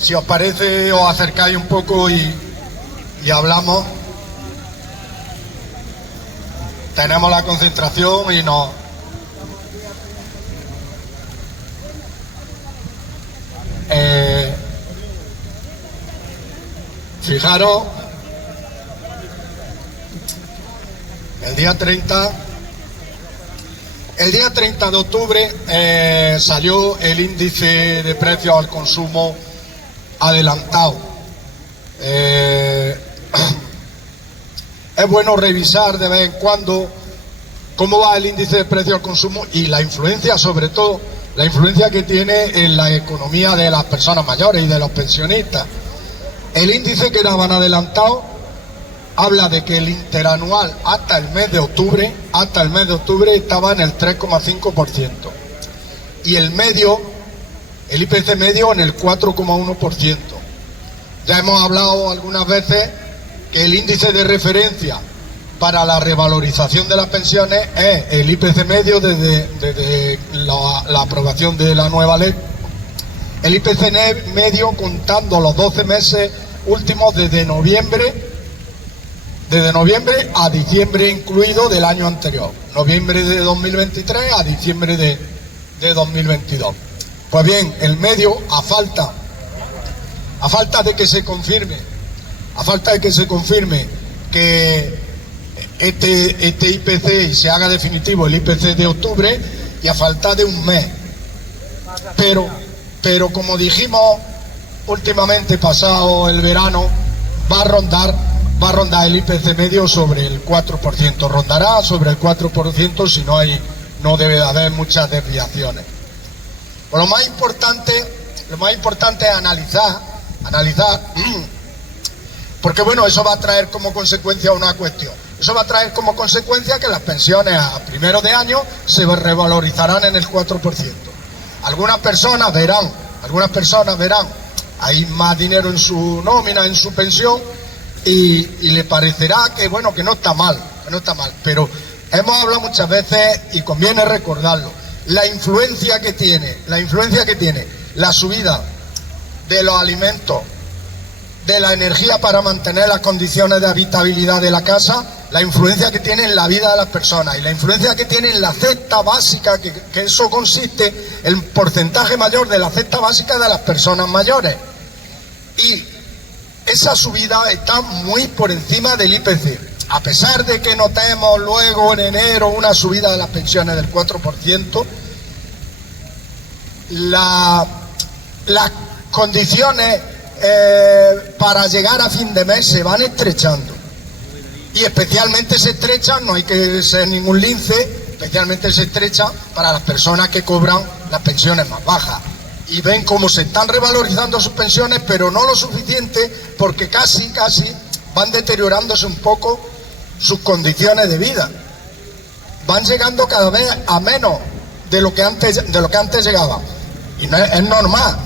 Si os parece, os acercáis un poco y hablamos. Tenemos la concentración y nos... Fijaros, el día 30 de octubre salió el índice de precios al consumo adelantado. Es bueno revisar de vez en cuando cómo va el índice de precios al consumo y la influencia, sobre todo, la influencia que tiene en la economía de las personas mayores y de los pensionistas. El índice que daban adelantado habla de que el interanual hasta el mes de octubre estaba en el 3,5% y el medio, el IPC medio, en el 4,1%. Ya hemos hablado algunas veces que el índice de referencia para la revalorización de las pensiones es el IPC medio desde la aprobación de la nueva ley. El IPC medio contando los 12 meses últimos desde noviembre a diciembre incluido del año anterior, noviembre de 2023 a diciembre de 2022. Pues bien, el medio, a falta de que se confirme que este IPC y se haga definitivo el IPC de octubre, y a falta de un mes. Pero como dijimos últimamente, pasado el verano, va a rondar el IPC medio sobre el 4%, rondará sobre el 4% si no debe de haber muchas desviaciones. Pues lo más importante es analizar, porque bueno, eso va a traer como consecuencia una cuestión. Eso va a traer como consecuencia que las pensiones a primeros de año se revalorizarán en el 4%. Algunas personas verán, hay más dinero en su nómina, en su pensión, y le parecerá que bueno, que no está mal, pero hemos hablado muchas veces y conviene recordarlo, la influencia que tiene la subida de los alimentos, de la energía para mantener las condiciones de habitabilidad de la casa, la influencia que tiene en la vida de las personas y la influencia que tiene en la cesta básica, que eso consiste el porcentaje mayor de la cesta básica de las personas mayores. Y esa subida está muy por encima del IPC. A pesar de que notemos luego en enero una subida de las pensiones del 4%, las condiciones para llegar a fin de mes se van estrechando. Y especialmente se estrechan, no hay que ser ningún lince, especialmente se estrecha para las personas que cobran las pensiones más bajas. Y ven cómo se están revalorizando sus pensiones, pero no lo suficiente, porque casi van deteriorándose un poco sus condiciones de vida. Van llegando cada vez a menos de lo que antes llegaban. Y no es normal,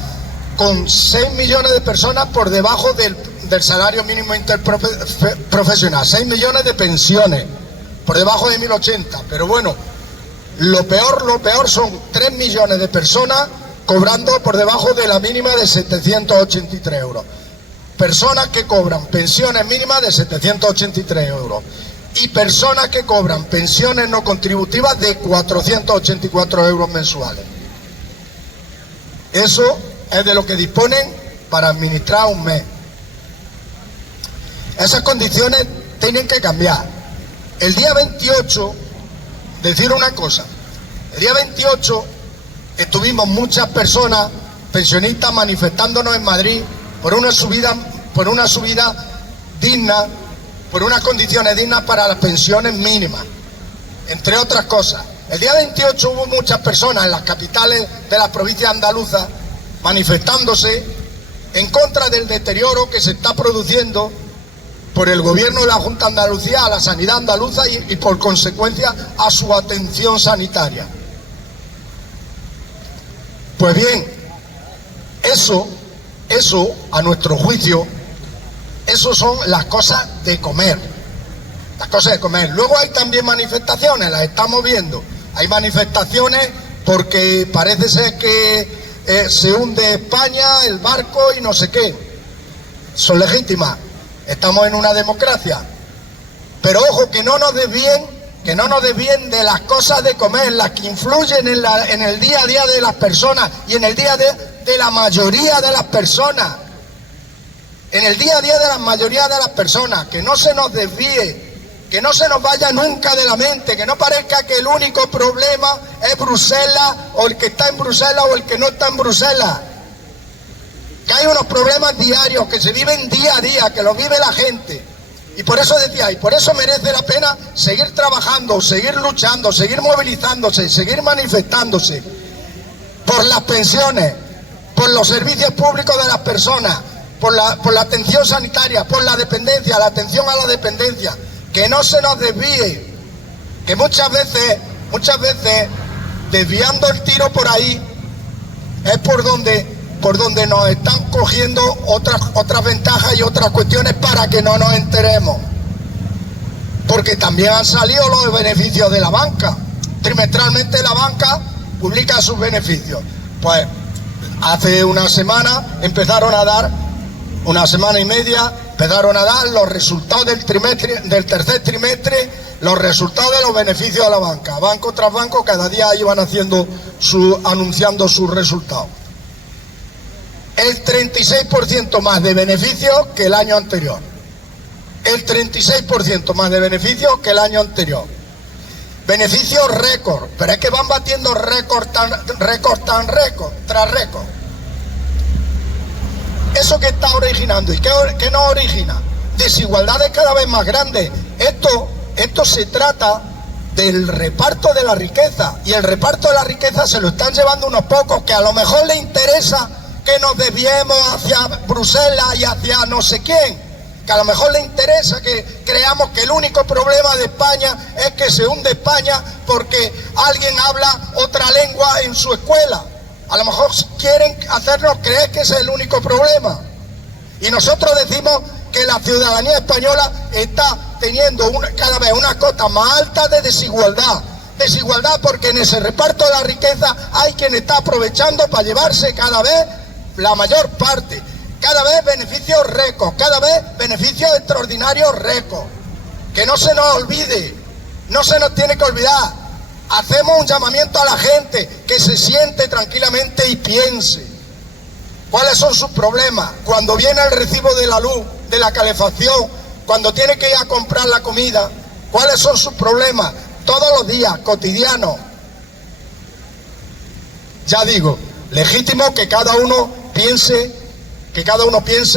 con 6 millones de personas por debajo del salario mínimo interprofesional, 6 millones de pensiones por debajo de 1080, pero bueno, lo peor son 3 millones de personas cobrando por debajo de la mínima de 783 euros. Personas que cobran pensiones mínimas de 783 euros y personas que cobran pensiones no contributivas de 484 euros mensuales. Eso es de lo que disponen para administrar un mes. Esas condiciones tienen que cambiar. El día 28, decir una cosa, el día 28 estuvimos muchas personas pensionistas manifestándonos en Madrid por una subida digna, por unas condiciones dignas para las pensiones mínimas, entre otras cosas. El día 28 hubo muchas personas en las capitales de las provincias andaluzas manifestándose en contra del deterioro que se está produciendo por el gobierno de la Junta de Andalucía a la sanidad andaluza y por consecuencia a su atención sanitaria. Pues bien, eso a nuestro juicio, eso son las cosas de comer. Las cosas de comer. Luego hay también manifestaciones, las estamos viendo. Hay manifestaciones porque parece ser que se hunde España, el barco y no sé qué. Son legítimas. Estamos en una democracia. Pero ojo, que no nos desvíen de las cosas de comer, las que influyen en el día a día de las personas y en el día a día de la mayoría de las personas. En el día a día de la mayoría de las personas, que no se nos desvíe, que no se nos vaya nunca de la mente, que no parezca que el único problema es Bruselas, o el que está en Bruselas o el que no está en Bruselas. Que hay unos problemas diarios que se viven día a día, que los vive la gente. Y por eso decía, y por eso merece la pena seguir trabajando, seguir luchando, seguir movilizándose, seguir manifestándose por las pensiones, por los servicios públicos de las personas, por la atención sanitaria, por la dependencia, la atención a la dependencia. Que no se nos desvíe, que muchas veces, desviando el tiro por ahí, es por donde nos están cogiendo otras ventajas y otras cuestiones para que no nos enteremos. Porque también han salido los beneficios de la banca. Trimestralmente la banca publica sus beneficios. Pues hace una semana empezaron a dar, una semana y media, empezaron a dar los resultados del tercer trimestre, los resultados de los beneficios de la banca. Banco tras banco, cada día iban anunciando sus resultados. El 36% más de beneficios que el año anterior. El 36% más de beneficios que el año anterior. Beneficios récord, pero es que van batiendo récord tras récord. ¿Eso que está originando? ¿Y qué nos origina? Desigualdades cada vez más grandes. Esto se trata del reparto de la riqueza. Y el reparto de la riqueza se lo están llevando unos pocos que a lo mejor les interesa que nos desviemos hacia Bruselas y hacia no sé quién. Que a lo mejor les interesa que creamos que el único problema de España es que se hunde España porque alguien habla otra lengua en su escuela. A lo mejor quieren hacernos creer que ese es el único problema. Y nosotros decimos que la ciudadanía española está teniendo cada vez una cota más alta de desigualdad. Desigualdad porque en ese reparto de la riqueza hay quien está aprovechando para llevarse cada vez la mayor parte. Cada vez beneficios récord, cada vez beneficios extraordinarios récord. Que no se nos olvide, no se nos tiene que olvidar. Hacemos un llamamiento a la gente que se siente tranquilamente y piense cuáles son sus problemas. Cuando viene el recibo de la luz, de la calefacción, cuando tiene que ir a comprar la comida, cuáles son sus problemas todos los días, cotidianos. Ya digo, legítimo que cada uno piense,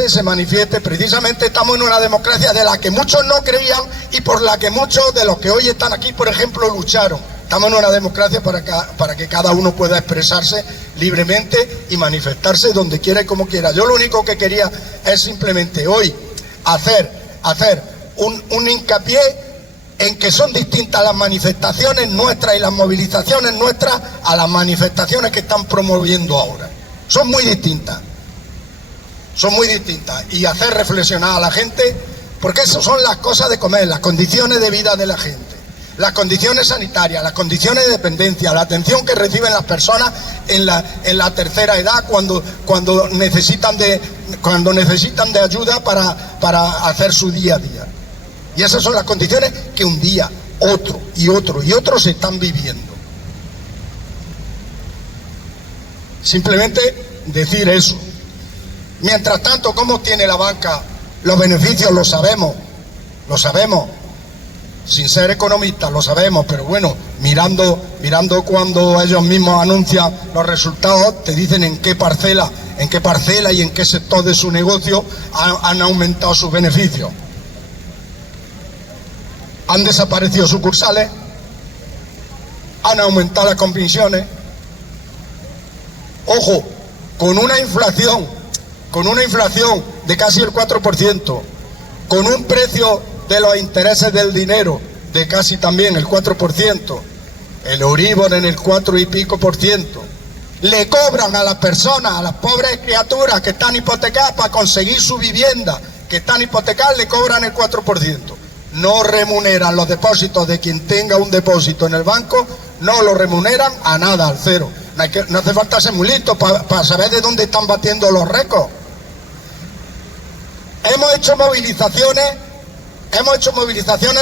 se manifieste. Precisamente estamos en una democracia de la que muchos no creían y por la que muchos de los que hoy están aquí, por ejemplo, lucharon. Estamos en una democracia para que cada uno pueda expresarse libremente y manifestarse donde quiera y como quiera. Yo lo único que quería es simplemente hoy hacer un hincapié en que son distintas las manifestaciones nuestras y las movilizaciones nuestras a las manifestaciones que están promoviendo ahora. Son muy distintas. Y hacer reflexionar a la gente, porque eso son las cosas de comer, las condiciones de vida de la gente. Las condiciones sanitarias, las condiciones de dependencia, la atención que reciben las personas en la tercera edad cuando necesitan de ayuda para hacer su día a día. Y esas son las condiciones que un día otro se están viviendo. Simplemente decir eso. Mientras tanto, ¿cómo tiene la banca los beneficios? Lo sabemos. Sin ser economistas lo sabemos, pero bueno, mirando cuando ellos mismos anuncian los resultados, te dicen en qué parcela y en qué sector de su negocio han aumentado sus beneficios. Han desaparecido sucursales, han aumentado las comisiones. Ojo, con una inflación de casi el 4%, con un precio de los intereses del dinero de casi también el 4%, el Euribor en el 4 y pico por ciento, le cobran a las personas, a las pobres criaturas que están hipotecadas para conseguir su vivienda, que están hipotecadas, le cobran el 4%. No remuneran los depósitos de quien tenga un depósito en el banco, no lo remuneran a nada, al cero. No hace falta ser muy listo para saber de dónde están batiendo los récords. Hemos hecho movilizaciones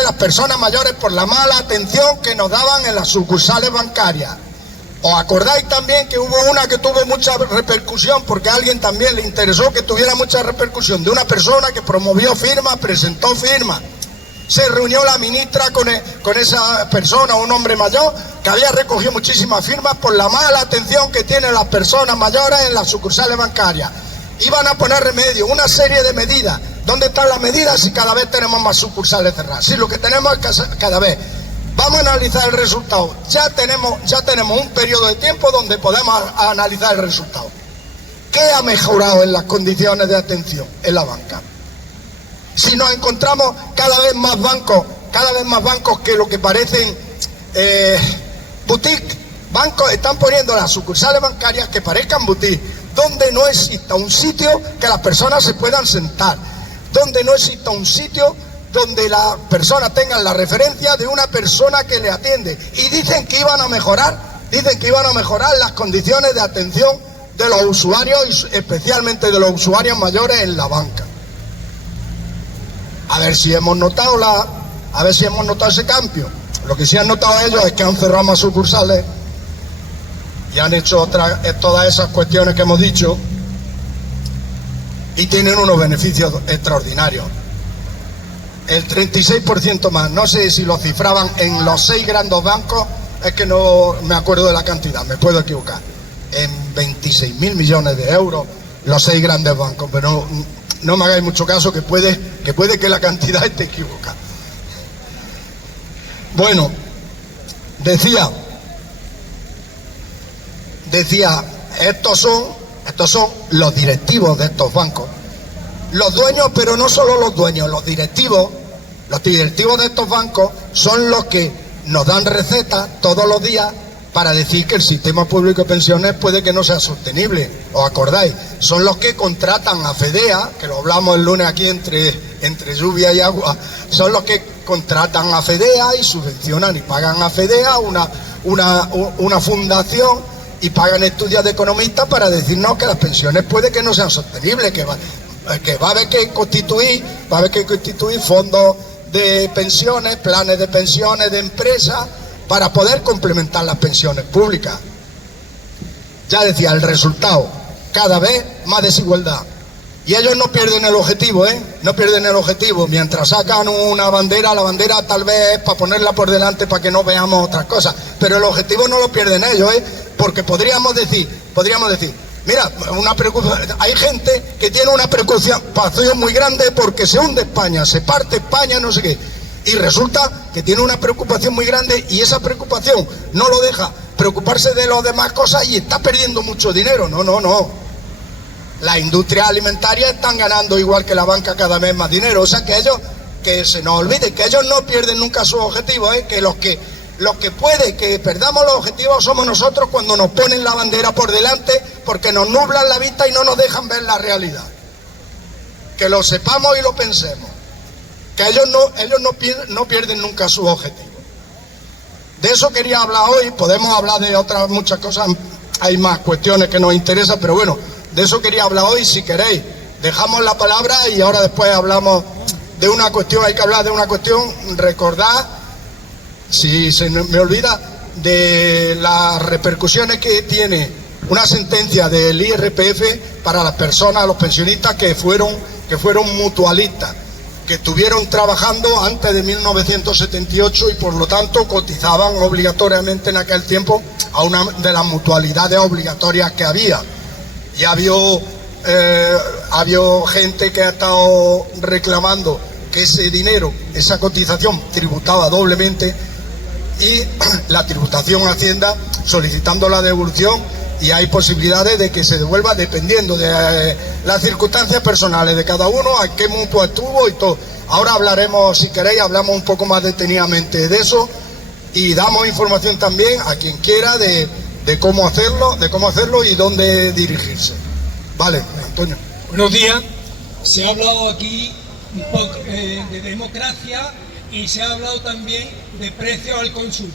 las personas mayores por la mala atención que nos daban en las sucursales bancarias. ¿Os acordáis también que hubo una que tuvo mucha repercusión, porque a alguien también le interesó que tuviera mucha repercusión, de una persona que promovió firmas, presentó firmas? Se reunió la ministra con esa persona, un hombre mayor, que había recogido muchísimas firmas por la mala atención que tienen las personas mayores en las sucursales bancarias. Iban a poner remedio, una serie de medidas. ¿Dónde están las medidas si cada vez tenemos más sucursales cerradas? Si lo que tenemos es que cada vez. Vamos a analizar el resultado. Ya tenemos un periodo de tiempo donde podemos analizar el resultado. ¿Qué ha mejorado en las condiciones de atención en la banca? Si nos encontramos cada vez más bancos que lo que parecen boutique, bancos están poniendo las sucursales bancarias que parezcan boutique, donde no exista un sitio que las personas se puedan sentar, donde no exista un sitio donde las personas tengan la referencia de una persona que le atiende. Y dicen que iban a mejorar las condiciones de atención de los usuarios, y especialmente de los usuarios mayores en la banca. A ver si hemos notado ese cambio. Lo que sí han notado ellos es que han cerrado más sucursales y han hecho todas esas cuestiones que hemos dicho, y tienen unos beneficios extraordinarios. El 36% más, no sé si lo cifraban en los 6 grandes bancos, es que no me acuerdo de la cantidad, me puedo equivocar, en 26.000 millones de euros los 6 grandes bancos, pero no me hagáis mucho caso, que puede que la cantidad esté equivocada. Bueno, decía, estos son los directivos de estos bancos. Los dueños, pero no solo los dueños, los directivos de estos bancos son los que nos dan recetas todos los días para decir que el sistema público de pensiones puede que no sea sostenible. ¿Os acordáis? Son los que contratan a FEDEA, que lo hablamos el lunes aquí entre lluvia y agua, son los que contratan a FEDEA y subvencionan y pagan a FEDEA una fundación, y pagan estudios de economistas para decirnos que las pensiones puede que no sean sostenibles, que va a haber que constituir fondos de pensiones, planes de pensiones de empresas para poder complementar las pensiones públicas. Ya decía, el resultado, cada vez más desigualdad. Y ellos no pierden el objetivo, no pierden el objetivo. Mientras sacan una bandera, la bandera tal vez es para ponerla por delante para que no veamos otras cosas, pero el objetivo no lo pierden ellos, porque podríamos decir, mira, hay gente que tiene una preocupación muy grande porque se hunde España, se parte España, no sé qué, y resulta que tiene una preocupación muy grande y esa preocupación no lo deja preocuparse de las demás cosas y está perdiendo mucho dinero. No. Las industrias alimentarias están ganando igual que la banca cada vez más dinero. O sea que que se nos olvide que ellos no pierden nunca sus objetivos, que los que puede que perdamos los objetivos somos nosotros cuando nos ponen la bandera por delante, porque nos nublan la vista y no nos dejan ver la realidad. Que lo sepamos y lo pensemos, que ellos no pierden nunca sus objetivos. De eso quería hablar hoy. Podemos hablar de otras muchas cosas, hay más cuestiones que nos interesan, pero bueno, de eso quería hablar hoy. Si queréis, dejamos la palabra y ahora después hablamos de una cuestión. Hay que hablar de una cuestión, recordar, si se me olvida, de las repercusiones que tiene una sentencia del IRPF para las personas, los pensionistas que fueron mutualistas, que estuvieron trabajando antes de 1978 y por lo tanto cotizaban obligatoriamente en aquel tiempo a una de las mutualidades obligatorias que había. Y había gente que ha estado reclamando que ese dinero, esa cotización, tributaba doblemente, y la tributación Hacienda solicitando la devolución, y hay posibilidades de que se devuelva dependiendo de las circunstancias personales de cada uno, a qué mutua estuvo y todo. Ahora hablaremos, si queréis, hablamos un poco más detenidamente de eso y damos información también a quien quiera de cómo hacerlo y dónde dirigirse. Vale, Antonio. Buenos días. Se ha hablado aquí un poco de democracia y se ha hablado también de precios al consumo.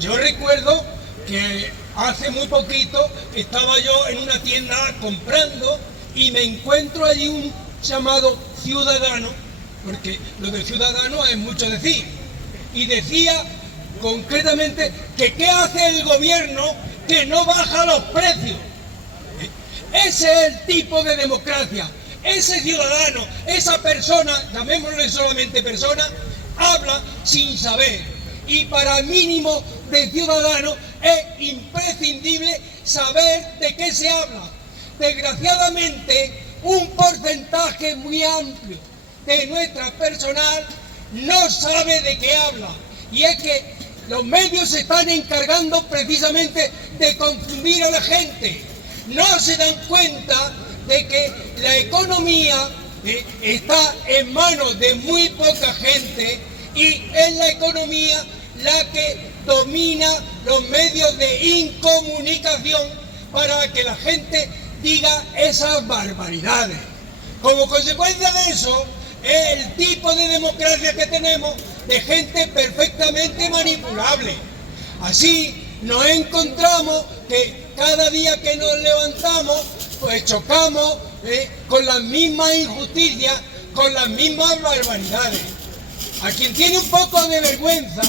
Yo recuerdo que hace muy poquito estaba yo en una tienda comprando y me encuentro allí un llamado ciudadano, porque lo de ciudadano es mucho decir, y decía concretamente que qué hace el gobierno que no baja los precios. Ese es el tipo de democracia. Ese ciudadano, esa persona, llamémosle solamente persona, habla sin saber. Y para mínimo de ciudadano es imprescindible saber de qué se habla. Desgraciadamente, un porcentaje muy amplio de nuestra personal no sabe de qué habla. Y es que los medios se están encargando precisamente de confundir a la gente. No se dan cuenta de que la economía está en manos de muy poca gente y es la economía la que domina los medios de incomunicación para que la gente diga esas barbaridades. Como consecuencia de eso, es el tipo de democracia que tenemos de gente perfectamente manipulable. Así nos encontramos que cada día que nos levantamos, pues chocamos con las mismas injusticias, con las mismas barbaridades. A quien tiene un poco de vergüenza,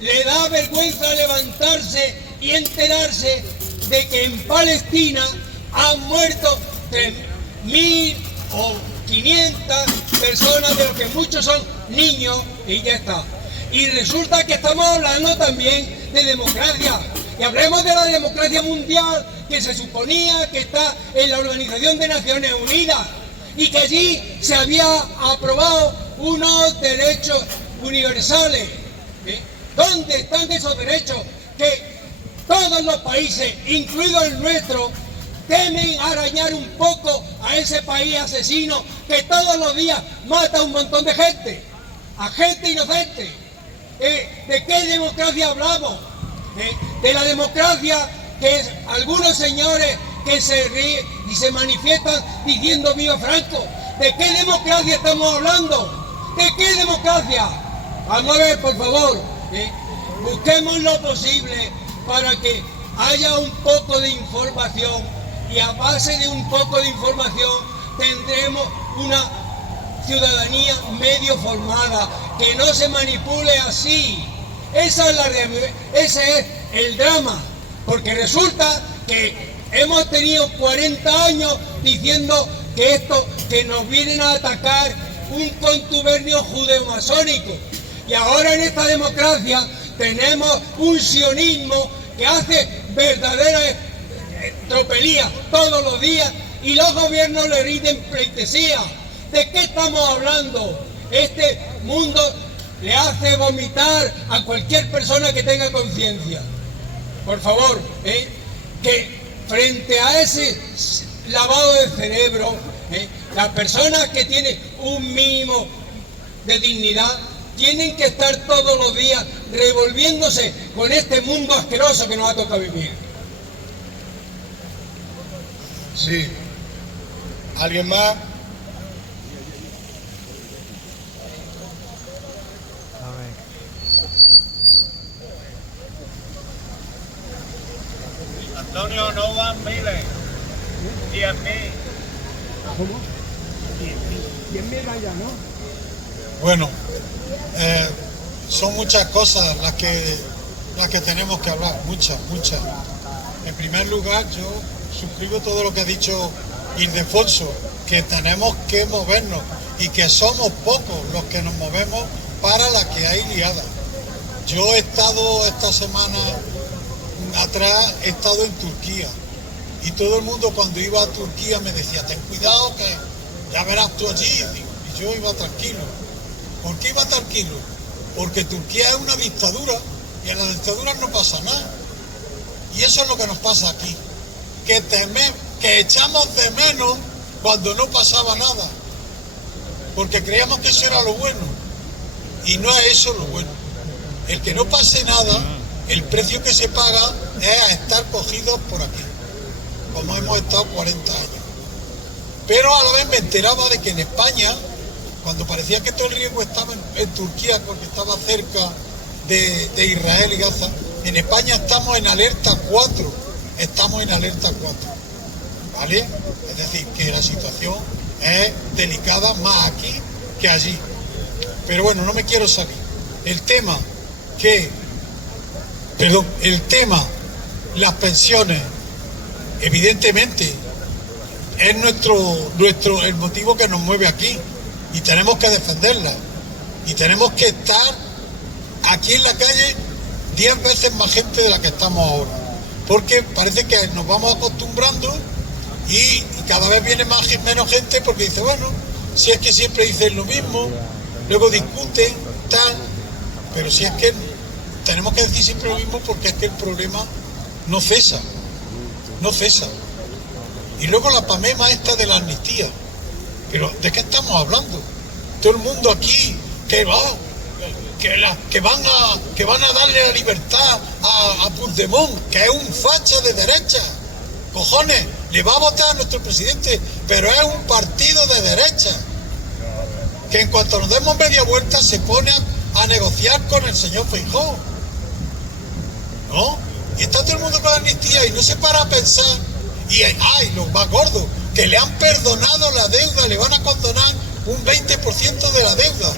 le da vergüenza levantarse y enterarse de que en Palestina han muerto 3.000 o 500 personas, de los que muchos son niños, y ya está. Y resulta que estamos hablando también de democracia. Y hablemos de la democracia mundial, que se suponía que está en la Organización de Naciones Unidas y que allí se había aprobado unos derechos universales. ¿Dónde están esos derechos que todos los países, incluido el nuestro, temen arañar un poco a ese país asesino que todos los días mata a un montón de gente, a gente inocente? ¿De qué democracia hablamos? De la democracia que es algunos señores que se ríen y se manifiestan diciendo viva Franco. ¿De qué democracia estamos hablando? ¿De qué democracia? Vamos a ver, por favor, busquemos lo posible para que haya un poco de información, y a base de un poco de información tendremos una ciudadanía medio formada, que no se manipule así. Ese es el drama, porque resulta que hemos tenido 40 años diciendo que nos vienen a atacar un contubernio judeo-masónico, y ahora en esta democracia tenemos un sionismo que hace verdaderas tropelías todos los días y los gobiernos le rinden pleitesía. ¿De qué estamos hablando? Este mundo le hace vomitar a cualquier persona que tenga conciencia. Por favor, que frente a ese lavado de cerebro, las personas que tienen un mínimo de dignidad tienen que estar todos los días revolviéndose con este mundo asqueroso que nos ha tocado vivir. Sí. ¿Alguien más? Antonio, no van miles. 10.000. ¿Cómo? 10.000 vaya, ¿no? Bueno, son muchas cosas las que tenemos que hablar, muchas. En primer lugar, yo suscribo todo lo que ha dicho Ildefonso, que tenemos que movernos y que somos pocos los que nos movemos para la que hay liada. Yo he estado esta semana atrás, he estado en Turquía, y todo el mundo cuando iba a Turquía me decía, ten cuidado que ya verás tú allí, y yo iba tranquilo. ¿Por qué iba tranquilo? Porque Turquía es una dictadura y en las dictaduras no pasa nada. Y eso es lo que nos pasa aquí, que echamos de menos cuando no pasaba nada, porque creíamos que eso era lo bueno, y no es eso lo bueno. El que no pase nada, el precio que se paga es a estar cogidos por aquí, como hemos estado 40 años. Pero a la vez me enteraba de que en España, cuando parecía que todo el riesgo estaba en Turquía porque estaba cerca de Israel y Gaza, En España estamos en alerta 4, ¿vale? Es decir, que la situación es delicada más aquí que allí. Pero bueno, no me quiero salir. El tema, las pensiones, evidentemente, es el motivo que nos mueve aquí y tenemos que defenderla y tenemos que estar aquí en la calle 10 veces más gente de la que estamos ahora, porque parece que nos vamos acostumbrando y cada vez viene menos gente porque dice, bueno, si es que siempre dicen lo mismo, luego discuten, tal, pero si es que tenemos que decir siempre lo mismo porque es que el problema no cesa. Y luego la pamema esta de la amnistía. Pero ¿de qué estamos hablando? Todo el mundo aquí que van a darle la libertad a Puigdemont, que es un facha de derecha. Cojones, le va a votar a nuestro presidente, pero es un partido de derecha. Que en cuanto nos demos media vuelta se pone a negociar con el señor Feijóo. ¿No? Y está todo el mundo con la amnistía y no se para a pensar. Y los más gordos, que le han perdonado la deuda, le van a condonar un 20% de la deuda.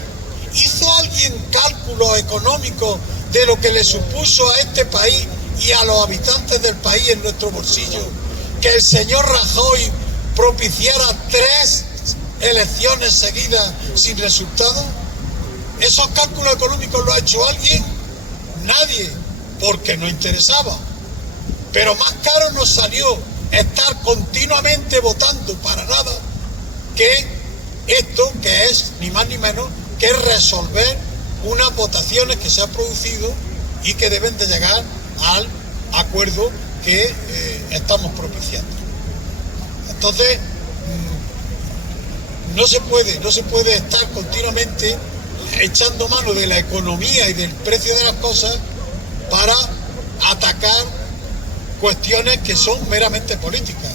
¿Hizo alguien cálculos económicos de lo que le supuso a este país y a los habitantes del país en nuestro bolsillo que el señor Rajoy propiciara 3 elecciones seguidas sin resultado? ¿Esos cálculos económicos lo ha hecho alguien? Nadie, porque no interesaba. Pero más caro nos salió estar continuamente votando para nada que esto, que es ni más ni menos que resolver unas votaciones que se han producido y que deben de llegar al acuerdo que estamos propiciando. Entonces, no se puede estar continuamente echando mano de la economía y del precio de las cosas para atacar cuestiones que son meramente políticas.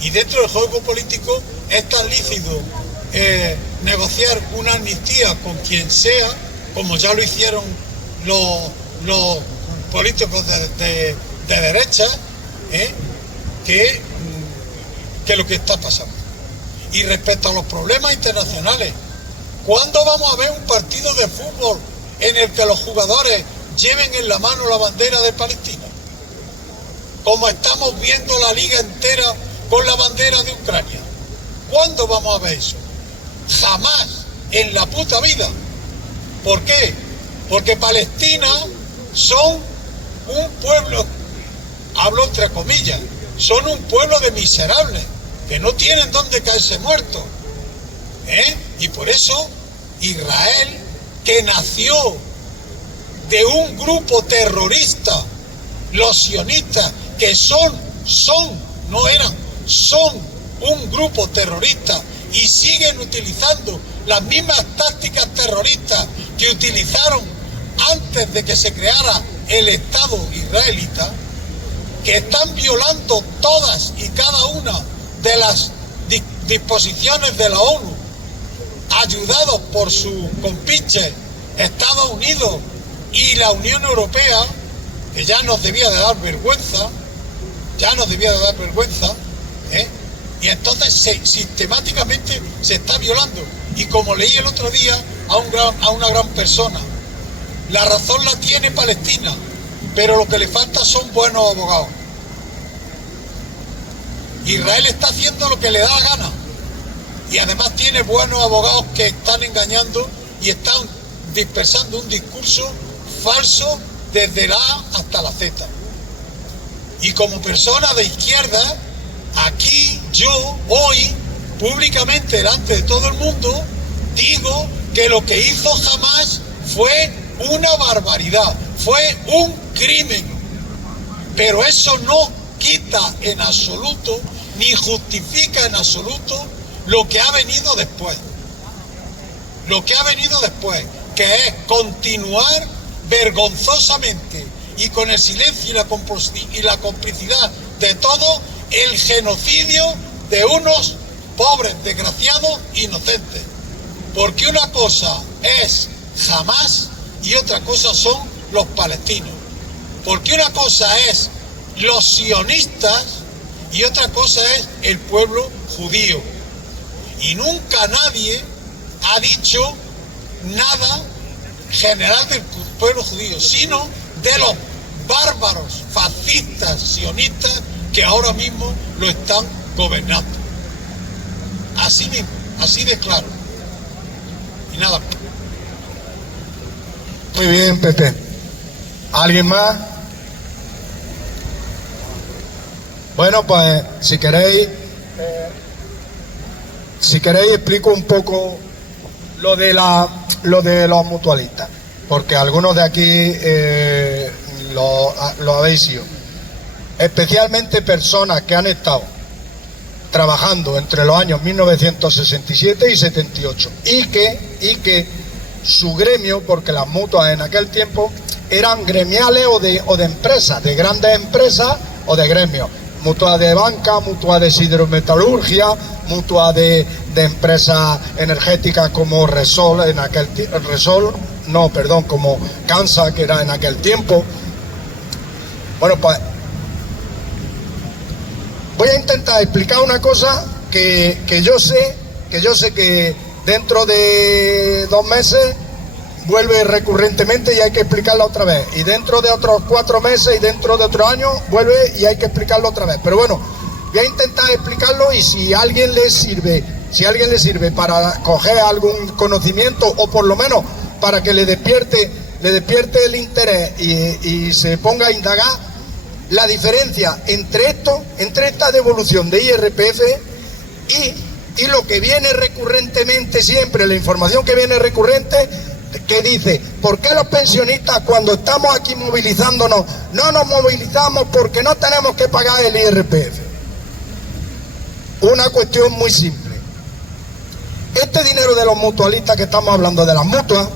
Y dentro del juego político es tan lícito negociar una amnistía con quien sea, como ya lo hicieron los políticos de derecha, que lo que está pasando. Y respecto a los problemas internacionales, ¿cuándo vamos a ver un partido de fútbol en el que los jugadores lleven en la mano la bandera de Palestina? Como estamos viendo la liga entera con la bandera de Ucrania. ¿Cuándo vamos a ver eso? Jamás en la puta vida. ¿Por qué? Porque Palestina son un pueblo, hablo entre comillas, son un pueblo de miserables, que no tienen dónde caerse muertos. Y por eso Israel, que nació de un grupo terrorista, los sionistas, que son un grupo terrorista y siguen utilizando las mismas tácticas terroristas que utilizaron antes de que se creara el Estado israelita, que están violando todas y cada una de las disposiciones de la ONU, ayudados por sus compinches Estados Unidos y la Unión Europea, que ya nos debía de dar vergüenza, y entonces sistemáticamente se está violando. Y como leí el otro día a una gran persona, la razón la tiene Palestina, pero lo que le falta son buenos abogados. Israel está haciendo lo que le da la gana y además tiene buenos abogados que están engañando y están dispersando un discurso falso desde la A hasta la Z. Y como persona de izquierda, aquí yo hoy públicamente delante de todo el mundo digo que lo que hizo Hamás fue una barbaridad, fue un crimen, pero eso no quita en absoluto ni justifica en absoluto lo que ha venido después. Lo que ha venido después, que es continuar vergonzosamente y con el silencio y la complicidad de todo el genocidio de unos pobres, desgraciados, inocentes. Porque una cosa es Hamás y otra cosa son los palestinos. Porque una cosa es los sionistas y otra cosa es el pueblo judío. Y nunca nadie ha dicho nada general del pueblo judío, sino de los bárbaros, fascistas, sionistas que ahora mismo lo están gobernando. Así mismo, así de claro. Y nada más. Muy bien, Pepe. ¿Alguien más? Bueno, pues si queréis explico un poco lo de los mutualistas, porque algunos de aquí lo habéis sido, especialmente personas que han estado trabajando entre los años 1967 y 78 y que su gremio, porque las mutuas en aquel tiempo eran gremiales o de empresas, de grandes empresas o de gremios, mutua de banca, mutua de hidrometalurgia, mutua de empresas energéticas como Resol como Cansa, que era en aquel tiempo. Bueno, pues voy a intentar explicar una cosa que yo sé que dentro de 2 meses vuelve recurrentemente y hay que explicarla otra vez, y dentro de otros 4 meses y dentro de otro año vuelve y hay que explicarlo otra vez. Pero bueno, voy a intentar explicarlo, y si a alguien le sirve para coger algún conocimiento, o por lo menos para que le despierte el interés y se ponga a indagar la diferencia entre esta devolución de IRPF y lo que viene recurrentemente siempre, la información que viene recurrente, que dice: ¿por qué los pensionistas, cuando estamos aquí movilizándonos, no nos movilizamos porque no tenemos que pagar el IRPF? Una cuestión muy simple. Este dinero de los mutualistas, que estamos hablando de las mutuas,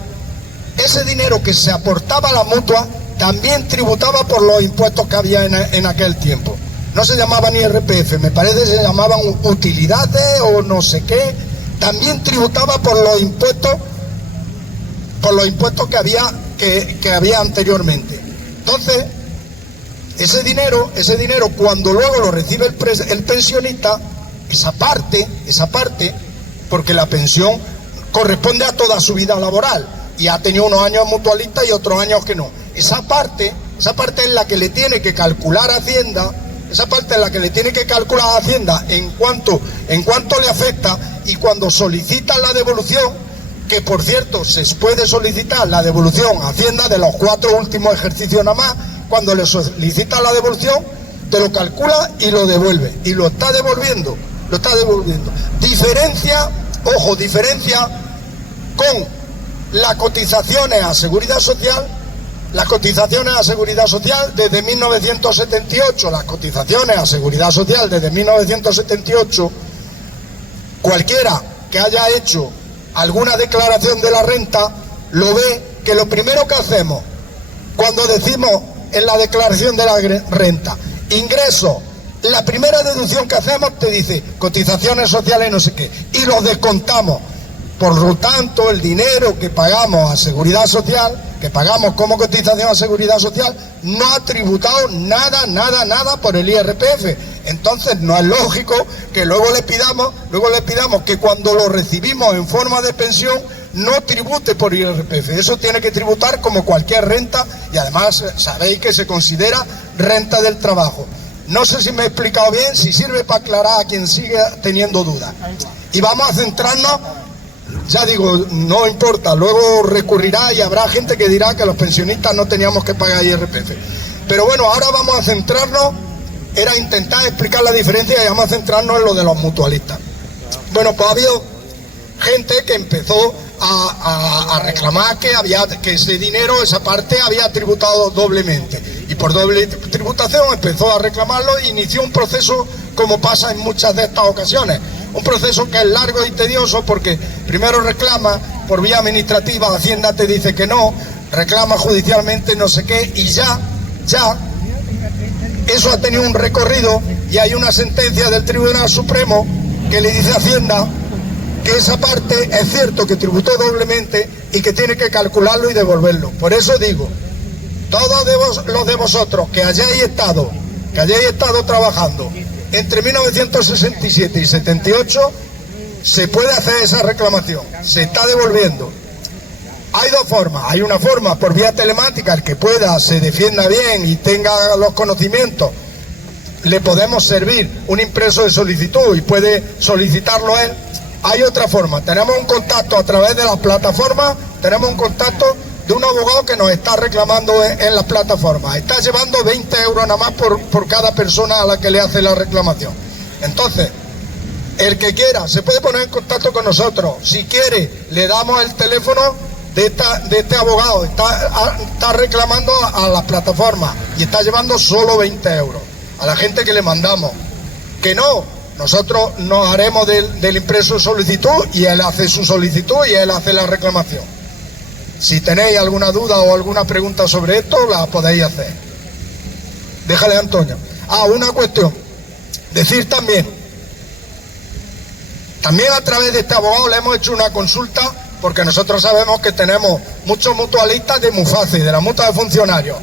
ese dinero que se aportaba a las mutuas también tributaba por los impuestos que había en aquel tiempo. No se llamaban IRPF, me parece que se llamaban utilidades o no sé qué. También tributaba por los impuestos que había anteriormente. Entonces, ese dinero cuando luego lo recibe el pensionista, esa parte, porque la pensión corresponde a toda su vida laboral, y ha tenido unos años mutualistas y otros años que no. Esa parte es la que le tiene que calcular Hacienda, en cuanto le afecta, y cuando solicitan la devolución, que por cierto se puede solicitar la devolución a Hacienda de los 4 últimos ejercicios nada más, cuando le solicitan la devolución, te lo calcula y lo devuelve, y lo está devolviendo. Diferencia con las cotizaciones a Seguridad Social. Las cotizaciones a Seguridad Social desde 1978, cualquiera que haya hecho alguna declaración de la renta lo ve, que lo primero que hacemos cuando decimos en la declaración de la renta ingresos, la primera deducción que hacemos te dice cotizaciones sociales no sé qué, y los descontamos. Por lo tanto, el dinero que pagamos a Seguridad Social, que pagamos como cotización a Seguridad Social, no ha tributado nada por el IRPF. Entonces no es lógico que luego le pidamos que cuando lo recibimos en forma de pensión no tribute por IRPF. Eso tiene que tributar como cualquier renta, y además sabéis que se considera renta del trabajo. No sé si me he explicado bien, si sirve para aclarar a quien sigue teniendo dudas. Y vamos a centrarnos. Ya digo, no importa, luego recurrirá y habrá gente que dirá que los pensionistas no teníamos que pagar IRPF. Pero bueno, ahora vamos a centrarnos, era intentar explicar la diferencia, y vamos a centrarnos en lo de los mutualistas. Bueno, pues ha habido gente que empezó a reclamar que ese dinero, esa parte, había tributado doblemente. Y por doble tributación empezó a reclamarlo e inició un proceso, como pasa en muchas de estas ocasiones. Un proceso que es largo y tedioso, porque primero reclama por vía administrativa, Hacienda te dice que no, reclama judicialmente no sé qué, y ya, eso ha tenido un recorrido, y hay una sentencia del Tribunal Supremo que le dice a Hacienda que esa parte es cierto que tributó doblemente y que tiene que calcularlo y devolverlo. Por eso digo todos los de vosotros que hayáis estado trabajando entre 1967 y 78, se puede hacer esa reclamación, se está devolviendo. Hay dos formas, hay una forma por vía telemática, el que pueda, se defienda bien y tenga los conocimientos, le podemos servir un impreso de solicitud y puede solicitarlo él. Hay otra forma, tenemos un contacto a través de las plataformas, tenemos un contacto de un abogado que nos está reclamando en las plataformas, está llevando 20 euros nada más por cada persona a la que le hace la reclamación. Entonces, el que quiera se puede poner en contacto con nosotros, si quiere le damos el teléfono de este abogado, está reclamando a las plataformas y está llevando solo 20 euros a la gente que le mandamos. Que no, nosotros nos haremos del impreso de solicitud y él hace su solicitud y él hace la reclamación. Si tenéis alguna duda o alguna pregunta sobre esto, la podéis hacer. Déjale, Antonio. Una cuestión, decir también a través de este abogado le hemos hecho una consulta, porque nosotros sabemos que tenemos muchos mutualistas de MUFACE, de la mutua de funcionarios.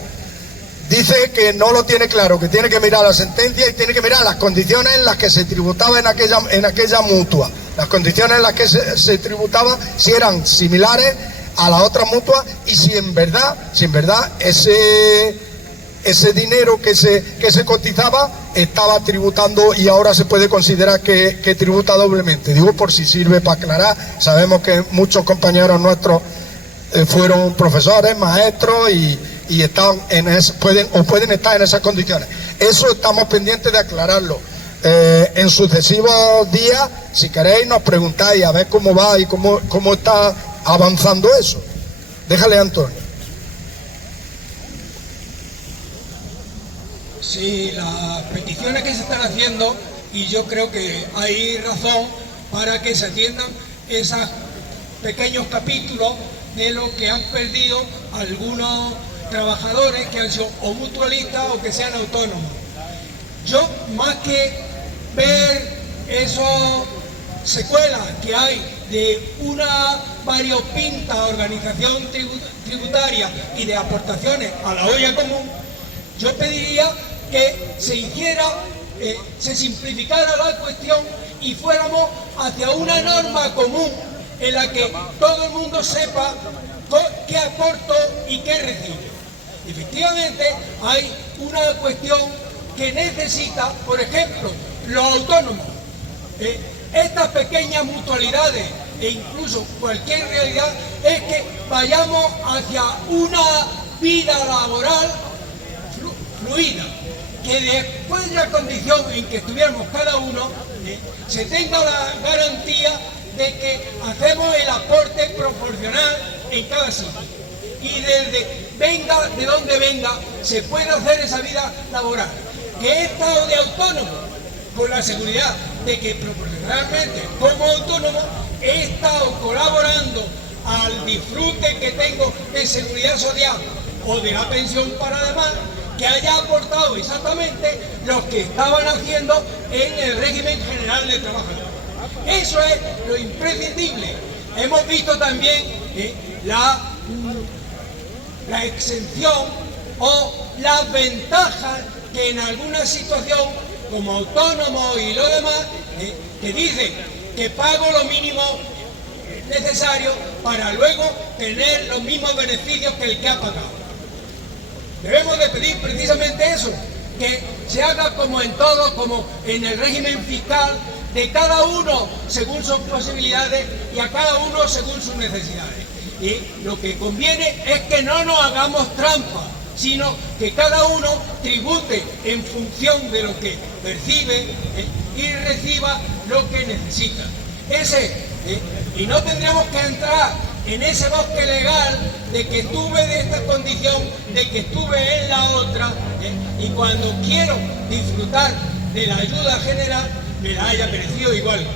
Dice que no lo tiene claro, que tiene que mirar la sentencia y tiene que mirar las condiciones en las que se tributaba en aquella mutua. Las condiciones en las que se tributaba, si eran similares a las otras mutuas y si en verdad ese dinero que se cotizaba estaba tributando y ahora se puede considerar que tributa doblemente. Digo por si sirve para aclarar. Sabemos que muchos compañeros nuestros fueron profesores, maestros y están pueden estar en esas condiciones. Eso estamos pendientes de aclararlo. En sucesivos días, si queréis, nos preguntáis a ver cómo va y cómo está avanzando eso. Déjale, Antonio. Sí, las peticiones que se están haciendo, y yo creo que hay razón para que se atiendan esos pequeños capítulos de lo que han perdido algunos trabajadores que han sido o mutualistas o que sean autónomos. Yo, más que ver esas secuelas que hay de una variopinta organización tributaria y de aportaciones a la olla común, yo pediría que se simplificara la cuestión y fuéramos hacia una norma común en la que todo el mundo sepa qué aporto y qué recibe. Efectivamente, hay una cuestión que necesita, por ejemplo, los autónomos, estas pequeñas mutualidades e incluso cualquier realidad, es que vayamos hacia una vida laboral fluida, que después de la condición en que estuviéramos cada uno, se tenga la garantía de que hacemos el aporte proporcional en cada sitio. Y venga de donde venga, se puede hacer esa vida laboral. Que he estado de autónomo, con la seguridad de que proporcionalmente, como autónomo, he estado colaborando al disfrute que tengo de seguridad social o de la pensión para demás, que haya aportado exactamente lo que estaban haciendo en el régimen general de trabajadores. Eso es lo imprescindible. Hemos visto también la exención o las ventajas que en alguna situación, como autónomo y lo demás, que dicen que pago lo mínimo necesario para luego tener los mismos beneficios que el que ha pagado. Debemos de pedir precisamente eso, que se haga como en todo, como en el régimen fiscal, de cada uno según sus posibilidades y a cada uno según sus necesidades. Y lo que conviene es que no nos hagamos trampa, sino que cada uno tribute en función de lo que percibe y reciba lo que necesita. Y no tendremos que entrar en ese bosque legal de que estuve de esta condición, de que estuve en la otra, y cuando quiero disfrutar de la ayuda general, me la haya merecido igual.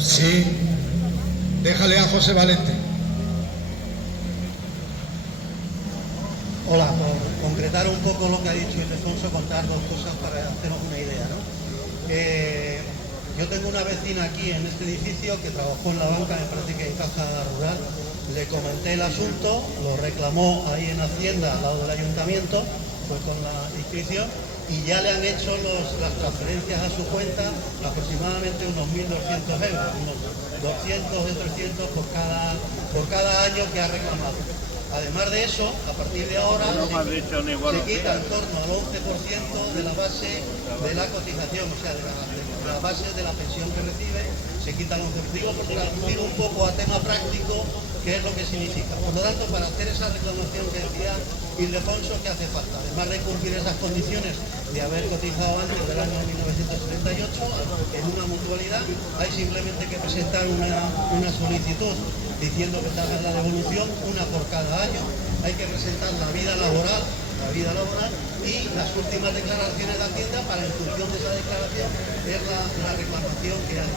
Sí, déjale a José Valente. Hola, por concretar un poco lo que ha dicho Ildefonso, contar dos cosas para hacernos una idea, ¿no? Yo tengo una vecina aquí en este edificio que trabajó en la banca, me parece que en Caja Rural. Le comenté el asunto, lo reclamó ahí en Hacienda, al lado del ayuntamiento, fue con la inscripción, y ya le han hecho las transferencias a su cuenta, aproximadamente unos 1.200 euros, unos 200 o 300 por cada año que ha reclamado. Además de eso, a partir de ahora se quita en torno al 11% de la base de la cotización, o sea, de la base de la pensión que recibe, se quita el 11%, por traducir un poco a tema práctico, qué es lo que significa. Por lo tanto, para hacer esa reclamación que decía Ildefonso, ¿qué hace falta? Además de cumplir esas condiciones de haber cotizado antes del año 1978 en una mutualidad, hay simplemente que presentar una solicitud diciendo que se haga la devolución, una por cada año. Hay que presentar la vida laboral y las últimas declaraciones de Hacienda para, en función de esa declaración, es la reclamación que hay.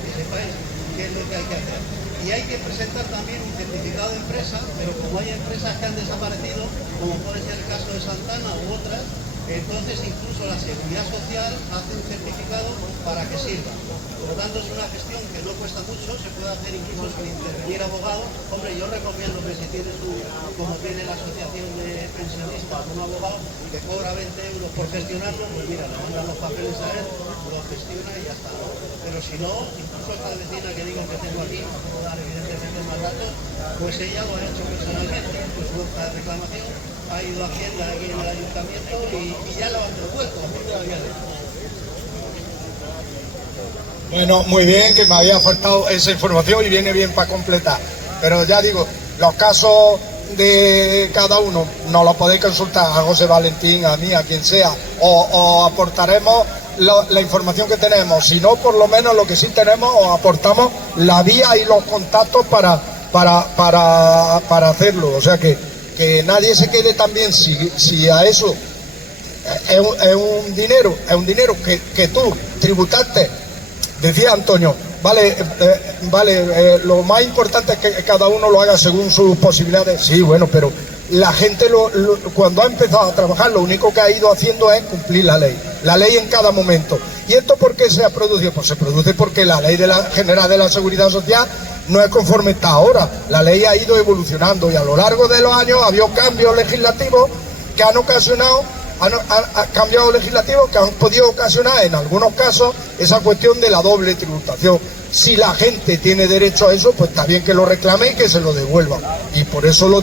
Que sepáis qué es lo que hay que hacer. Y hay que presentar también un certificado de empresa, pero como hay empresas que han desaparecido, como puede ser el caso de Santana u otras, entonces incluso la Seguridad Social hace un certificado para que sirva. Por lo tanto, es una gestión que no cuesta mucho, se puede hacer incluso sin intervenir abogado. Hombre, yo recomiendo que si tienes como tiene la Asociación de Pensionistas, un abogado que cobra 20 euros por gestionarlo, pues mira, le mandan los papeles a él, lo gestiona y ya está, ¿no? Pero si no, incluso esta vecina que digo que tengo aquí, no puedo dar evidentemente más datos, pues ella lo ha hecho personalmente, pues vuelta de reclamación, ha ido a Hacienda aquí en el ayuntamiento y ya lo han devuelto, a mí todavía no. Bueno, muy bien, que me había faltado esa información y viene bien para completar. Pero ya digo, los casos de cada uno nos los podéis consultar a José Valentín, a mí, a quien sea, o aportaremos la información que tenemos. Si no, por lo menos lo que sí tenemos, os aportamos la vía y los contactos para hacerlo. O sea que nadie se quede también si a eso es un dinero que tú tributaste. Decía Antonio, lo más importante es que cada uno lo haga según sus posibilidades. Sí, bueno, pero la gente cuando ha empezado a trabajar, lo único que ha ido haciendo es cumplir la ley en cada momento. ¿Y esto por qué se ha producido? Pues se produce porque la ley general de la Seguridad Social no es conforme está ahora. La ley ha ido evolucionando y a lo largo de los años ha habido cambios legislativos que han ocasionado cambios legislativos que han podido ocasionar en algunos casos esa cuestión de la doble tributación. Si la gente tiene derecho a eso, pues está bien que lo reclame y que se lo devuelvan. Y por eso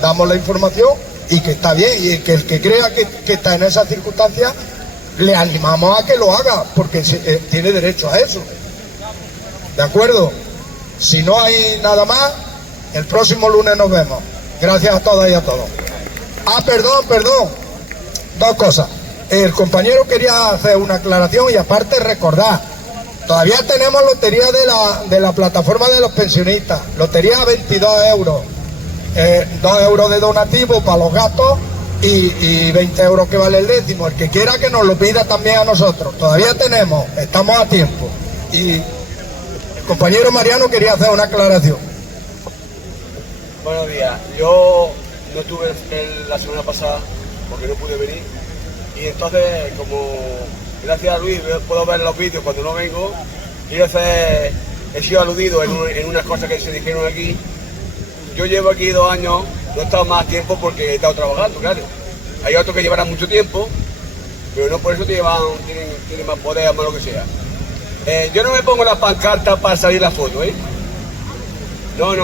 damos la información y que está bien. Y que el que crea que está en esas circunstancias, le animamos a que lo haga, porque tiene derecho a eso. ¿De acuerdo? Si no hay nada más, el próximo lunes nos vemos. Gracias a todas y a todos. Perdón. Dos cosas. El compañero quería hacer una aclaración y aparte recordar, todavía tenemos lotería de la plataforma de los pensionistas, lotería a 22 euros, 2 euros de donativo para los gastos y 20 euros que vale el décimo. El que quiera que nos lo pida también a nosotros, todavía estamos a tiempo. Y el compañero Mariano quería hacer una aclaración. Buenos días, yo no estuve la semana pasada porque no pude venir, y entonces, como gracias a Luis puedo ver los vídeos cuando no vengo, y a veces he sido aludido en unas cosas que se dijeron aquí. Yo llevo aquí 2 años, no he estado más tiempo porque he estado trabajando, claro. Hay otros que llevarán mucho tiempo, pero no por eso tienen más poder o más lo que sea. Yo no me pongo las pancartas para salir la foto, ¿eh? No.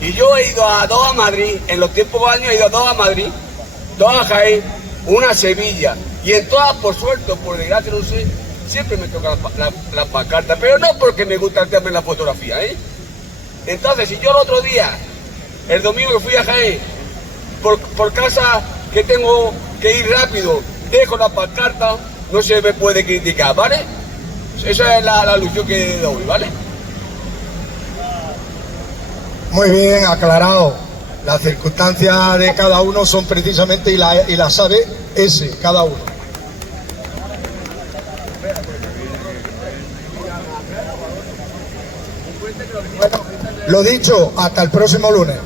Y yo he ido a 2 a Madrid, en los tiempos años he ido a 2 a Madrid, 2 a Jaén, 1 a Sevilla, y en todas, por suerte o por desgracia, no sé, siempre me toca la pancarta, pero no porque me gusta el tema de la fotografía, ¿eh? Entonces, si yo el otro día, el domingo que fui a Jaén, por casa que tengo que ir rápido, dejo la pancarta, no se me puede criticar, ¿vale? Esa es la alusión que doy, ¿vale? Muy bien, aclarado. Las circunstancias de cada uno son precisamente, y la sabe cada uno. Bueno, lo dicho, hasta el próximo lunes.